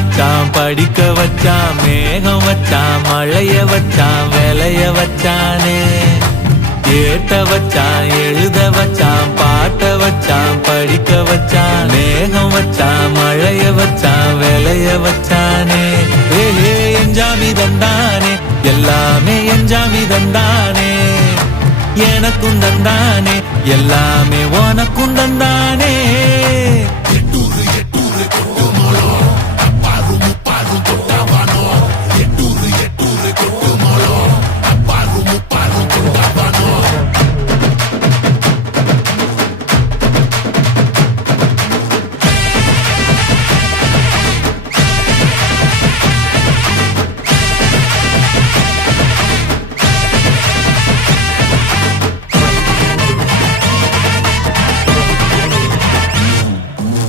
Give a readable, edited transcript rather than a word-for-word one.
வச்சான் படிக்க வச்சான் மேகம் வச்சான் மழைய வச்சான் விளைய வச்சானே ஏட்ட வச்சான் எழுத வச்சான் பாட்ட வச்சான் படிக்க வச்சான் மேகம் வச்சான் மழைய வச்சான் விளைய வச்சானே ஏ எஞ்சாமி தந்தானே எல்லாமே எஞ்சாமி தந்தானே எனக்கும் தந்தானே எல்லாமே உனக்கும்